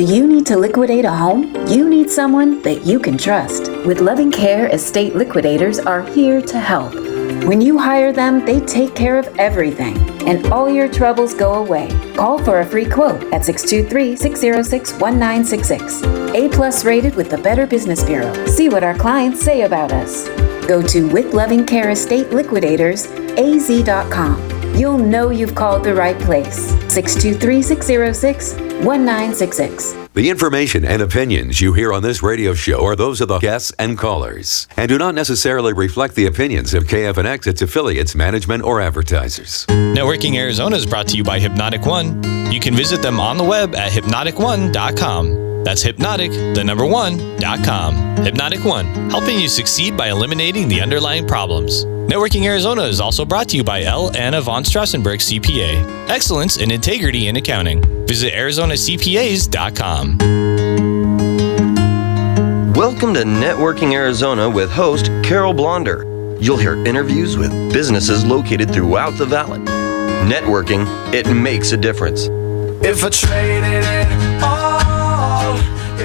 Do you need to liquidate a home? You need someone that you can trust. With Loving Care Estate Liquidators are here to help. When you hire them, they take care of everything, and all your troubles go away. Call for a free quote at 623-606-1966. A+ rated with the Better Business Bureau. See what our clients say about us. Go to withlovingcareestateLiquidators.az.com. You'll know you've called the right place. 623-606-1966. The information and opinions you hear on this radio show are those of the guests and callers and do not necessarily reflect the opinions of KFNX, its affiliates, management, or advertisers. Networking Arizona is brought to you by Hypnotic One. You can visit them on the web at hypnotic1.com. That's hypnotic1.com. Hypnotic One, helping you succeed by eliminating the underlying problems. Networking Arizona is also brought to you by L. Anna von Strassenberg CPA. Excellence and integrity in accounting. Visit ArizonaCPAs.com. Welcome to Networking Arizona with host Carol Blonder. You'll hear interviews with businesses located throughout the valley. Networking, it makes a difference. If I traded it all.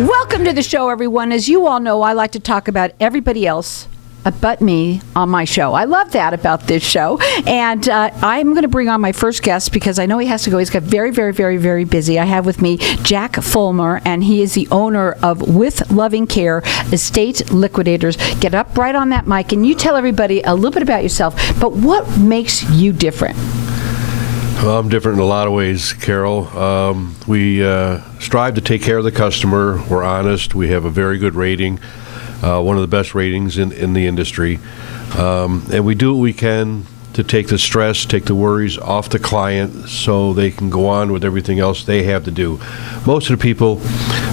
Welcome to the show, everyone. As you all know, I like to talk about everybody else but me on my show. I love that about this show. And I'm going to bring on my first guest because I know he has to go. He's got very, very, very, very busy. I have with me Jack Fulmer, and he is the owner of With Loving Care Estate Liquidators. Get up right on that mic, and you tell everybody a little bit about yourself. But what makes you different? Well, I'm different in a lot of ways, Carol. We strive to take care of the customer. We're honest. We have a very good rating. One of the best ratings in the industry. And we do what we can to take the stress, take the worries off the client so they can go on with everything else they have to do. Most of the people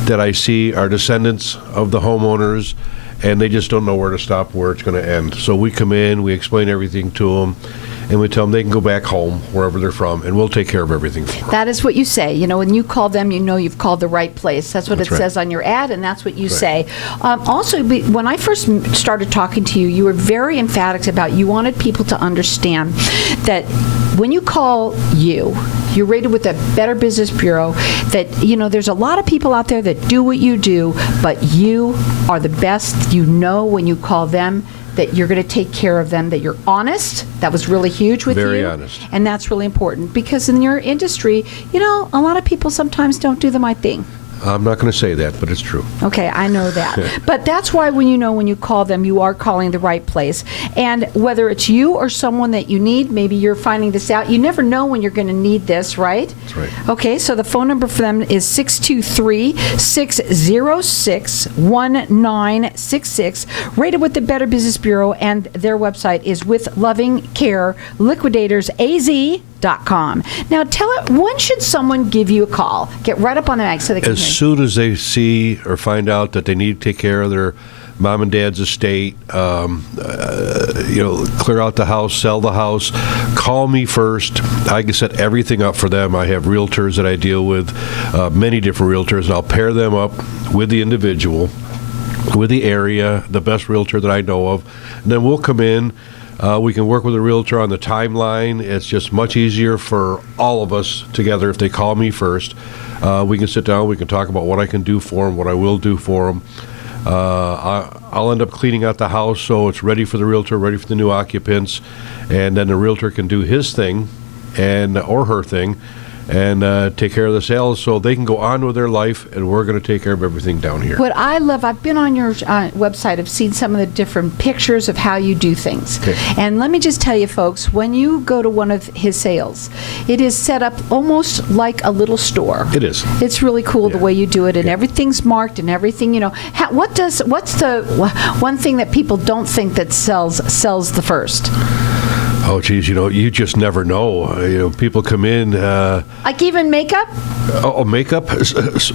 that I see are descendants of the homeowners, and they just don't know where to stop, where it's going to end. So we come in, we explain everything to them, and we tell them they can go back home, wherever they're from, and we'll take care of everything for them. That is what you say. You know, when you call them, you know you've called the right place. That's what it right. says on your ad, and that's what you say. Also, when I first started talking to you, you were very emphatic about you wanted people to understand that when you call you're rated with the Better Business Bureau, that, you know, there's a lot of people out there that do what you do, but you are the best. You know when you call them that you're going to take care of them, that you're honest. That was really huge with you. Very honest. And that's really important because in your industry, you know, a lot of people sometimes don't do the right thing. I'm not going to say that, but it's true. Okay, I know that. But that's why when you call them, you are calling the right place. And whether it's you or someone that you need, maybe you're finding this out. You never know when you're going to need this, right? That's right. Okay, so the phone number for them is 623-606-1966, rated with the Better Business Bureau, and their website is With Loving Care Liquidators, AZ.com. Now, tell it, when should someone give you a call? Get right up on the mic so they can As hear you. soon as they see or find out that they need to take care of their mom and dad's estate, clear out the house, sell the house, call me first. I can set everything up for them. I have realtors that I deal with, many different realtors, and I'll pair them up with the individual, with the area, the best realtor that I know of. And then we'll come in. We can work with a realtor on the timeline. It's just much easier for all of us together if they call me first. We can sit down. We can talk about what I can do for them, what I will do for them. I'll end up cleaning out the house so it's ready for the realtor, ready for the new occupants, and then the realtor can do his thing or her thing and take care of the sales so they can go on with their life, and we're going to take care of everything down here. What I love, I've been on your website, I've seen some of the different pictures of how you do things. Okay. And let me just tell you, folks, when you go to one of his sales, it is set up almost like a little store. It is. It's really cool the Yeah. way you do it, and Yeah. everything's marked and everything, you know. What's the one thing that people don't think that sells the first? Oh, geez, you just never know. People come in. Like even makeup? Makeup,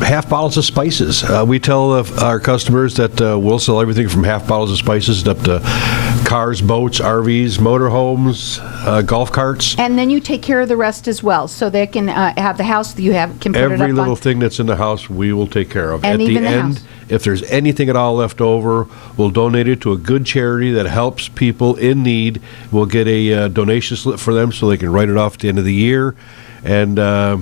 half bottles of spices. We tell our customers that we'll sell everything from half bottles of spices up to cars, boats, RVs, motorhomes, golf carts. And then you take care of the rest as well, so they can have the house that you can put it up on. Every little thing that's in the house, we will take care of. And at even the the end, house. if there's anything at all left over, we'll donate it to a good charity that helps people in need. We'll get a donation slip for them so they can write it off at the end of the year. and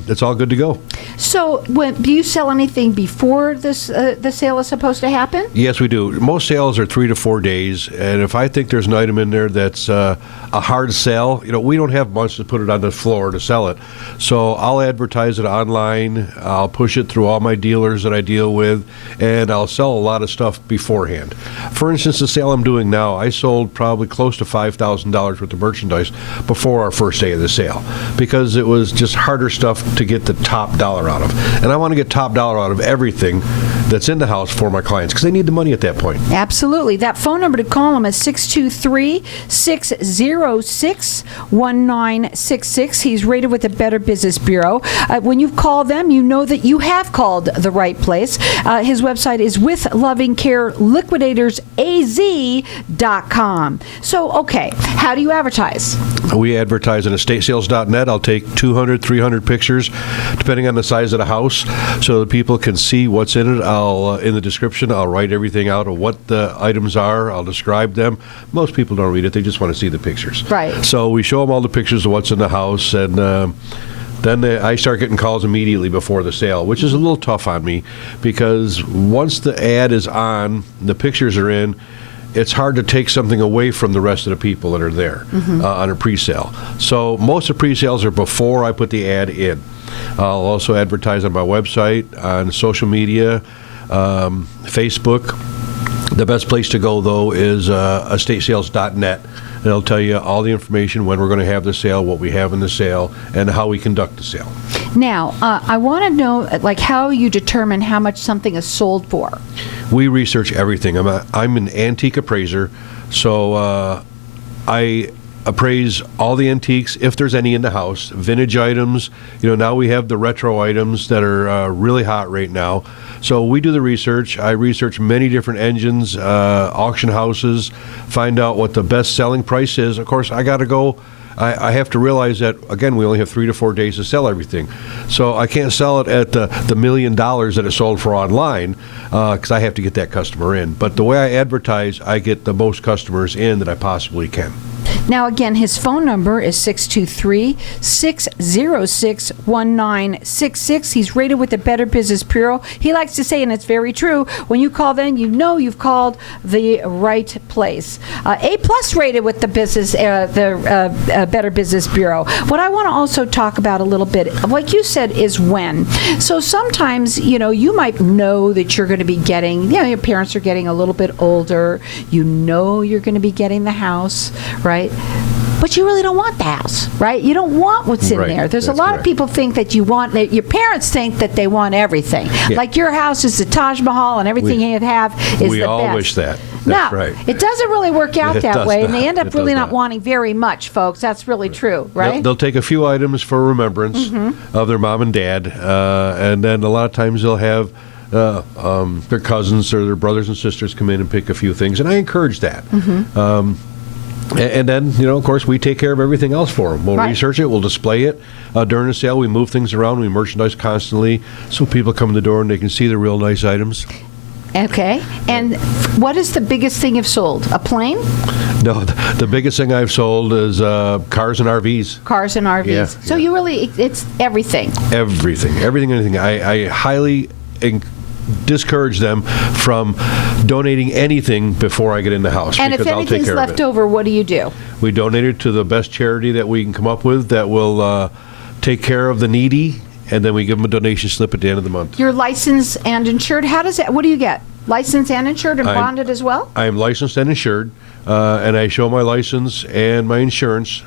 it's all good to go. So, do you sell anything before this the sale is supposed to happen? Yes, we do. Most sales are 3 to 4 days, and if I think there's an item in there that's a hard sell, we don't have much to put it on the floor to sell it. So I'll advertise it online. I'll push it through all my dealers that I deal with, and I'll sell a lot of stuff beforehand. For instance, the sale I'm doing now, I sold probably close to $5,000 worth of merchandise before our first day of the sale because it was just harder stuff to get the top dollar out of. And I want to get top dollar out of everything that's in the house for my clients because they need the money at that point. Absolutely. That phone number to call them is 623-606-1966. He's rated with the Better Business Bureau. When you call them, you know that you have called the right place. His website is withlovingcareliquidatorság.com. So, okay, how do you advertise? We advertise on estatesales.net. I'll take 200, 300 pictures, depending on the size of the house, so that people can see what's in it. I'll in the description, I'll write everything out of what the items are. I'll describe them. Most people don't read it. They just want to see the pictures. Right. So we show them all the pictures of what's in the house, and then I start getting calls immediately before the sale, which is a little tough on me because once the ad is on, the pictures are in, it's hard to take something away from the rest of the people that are there on a pre-sale. So most of the pre-sales are before I put the ad in. I'll also advertise on my website, on social media, Facebook. The best place to go, though, is estatesales.net. It'll tell you all the information, when we're going to have the sale, what we have in the sale, and how we conduct the sale. Now, I want to know, how you determine how much something is sold for. We research everything. I'm an antique appraiser, so I appraise all the antiques, if there's any in the house, vintage items. Now we have the retro items that are really hot right now. So we do the research. I research many different engines, auction houses, find out what the best selling price is. Of course, I got to go. I have to realize that, again, we only have 3 to 4 days to sell everything. So I can't sell it at the $1 million that it's sold for online because I have to get that customer in. But the way I advertise, I get the most customers in that I possibly can. Now, again, his phone number is 623-606-1966. He's rated with the Better Business Bureau. He likes to say, and it's very true, when you call them, you know you've called the right place. A-plus rated with the Better Business Bureau. What I want to also talk about a little bit, like you said, is when. So sometimes, you might know that you're going to be getting, your parents are getting a little bit older. You're going to be getting the house, right? But you really don't want the house, right? You don't want what's in there. There's a lot of people think that your parents think that they want everything. Yeah. Like your house is the Taj Mahal and everything you have is the best. We all wish that. That's right. It doesn't really work out that way, and they end up really not wanting very much, folks. That's really true, right? They'll take a few items for remembrance of their mom and dad, and then a lot of times they'll have their cousins or their brothers and sisters come in and pick a few things, and I encourage that. And then, of course, we take care of everything else for them. We'll research it. We'll display it. During the sale, we move things around. We merchandise constantly so people come in the door and they can see the real nice items. Okay. And what is the biggest thing you've sold? A plane? No, the biggest thing I've sold is cars and RVs. Cars and RVs. Yeah, so you really, it's everything. Everything, anything. I highly discourage them from donating anything before I get in the house. And if anything's left over, what do you do? We donate it to the best charity that we can come up with that will take care of the needy, and then we give them a donation slip at the end of the month. You're licensed and insured. What do you get? Licensed and insured and bonded as well? I am licensed and insured, and I show my license and my insurance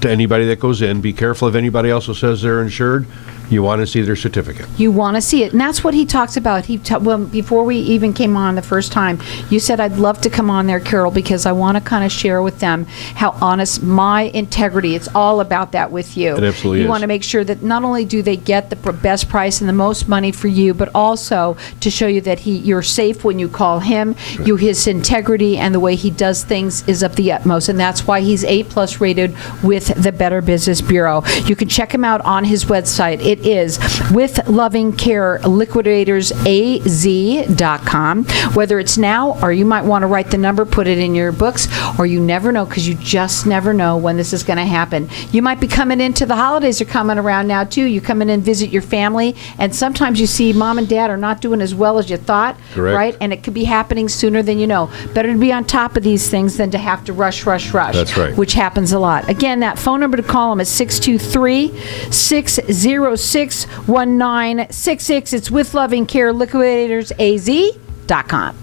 to anybody that goes in. Be careful if anybody else says they're insured. You want to see their certificate. You want to see it. And that's what he talks about. Before we even came on the first time, you said, I'd love to come on there, Carol, because I want to kind of share with them how honest my integrity. It's all about that with you. It absolutely is. You want to make sure that not only do they get the best price and the most money for you, but also to show you that you're safe when you call him. Right. His integrity and the way he does things is of the utmost. And that's why he's A+ rated with the Better Business Bureau. You can check him out on his website. It It is With Loving Care Liquidators.az.com. Whether it's now or you might want to write the number, put it in your books, or you never know, because you just never know when this is going to happen. You might be coming into the holidays are coming around now too. You come in and visit your family, and sometimes you see mom and dad are not doing as well as you thought. Correct. Right? And it could be happening sooner than you know. Better to be on top of these things than to have to rush. That's right. Which happens a lot. Again, that phone number to call them is 623-606-1966. It's With Loving Care Liquidators.az.com.